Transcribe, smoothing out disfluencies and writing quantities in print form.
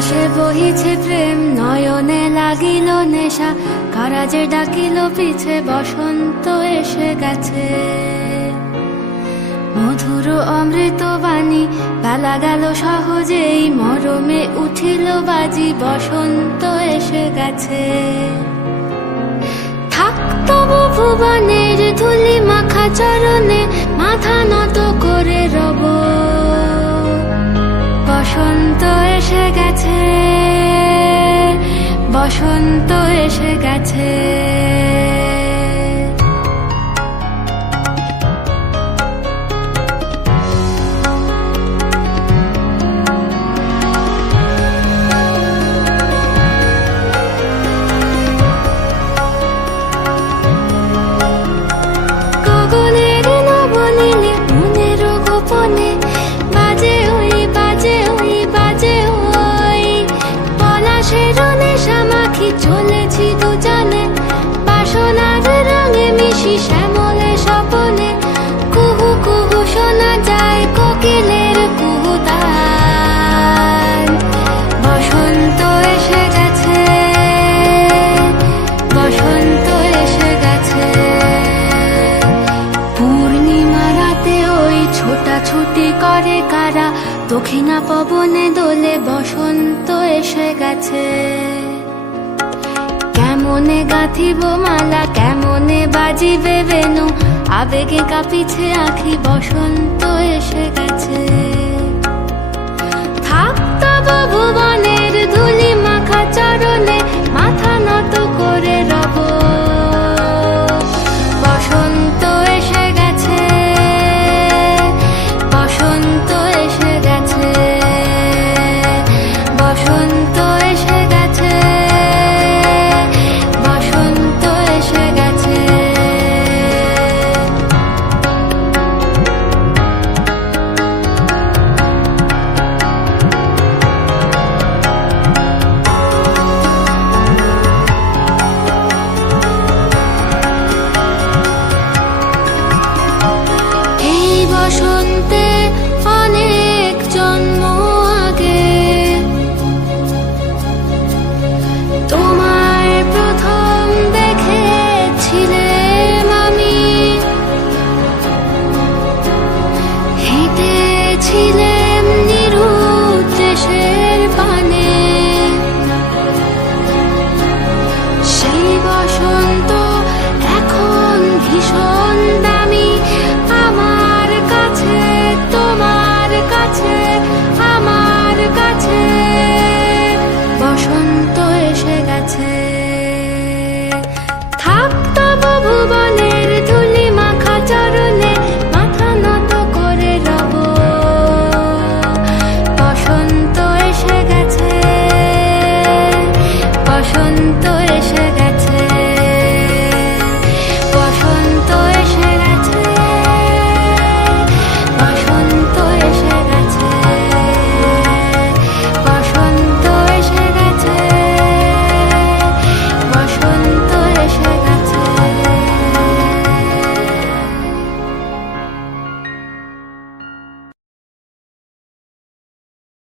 বাতাসে বহিছে প্রেম, নয়নে লাগিল নেশা, কারাজে ডাকিল পিছে, বসন্ত এসে গেছে। মধুর অমৃত বাণী, বেলা গেল সহজেই, মরমে উঠিল বাজি, বসন্ত এসে গেছে। থাক তবু ভুবনের ধুলি মাখা চরণে, মাথা নত করে রব। বসন্ত এসে গেছে, বসন্ত এসে গেছে। গগনের নবনীলে, মনের গোপনে, বাজে ওই বাজে ওই বাজে ওই। পলাশের নেশা মাখি চলেছি দুজনে, বাসনার রঙে মিশি শ্যামলে স্বপনে। কুহু কুহু শোনা যায় কোকিলের কুহুতান। বসন্ত এসে গেছে, বসন্ত এসে গেছে। পূর্ণিমা রাতে ওই ছোটাছুটি করে কারা, দক্ষিণা পবনে দোলে, বসন্ত এসে গেছে। কেমনে গাঁথিব মালা, কেমনে বাজিবে বেনু, আবেগে কাঁপিছে আখি, বসন্ত এসে গেছে। থাক তবু ভুবনের ধুলি মাখা চরণে,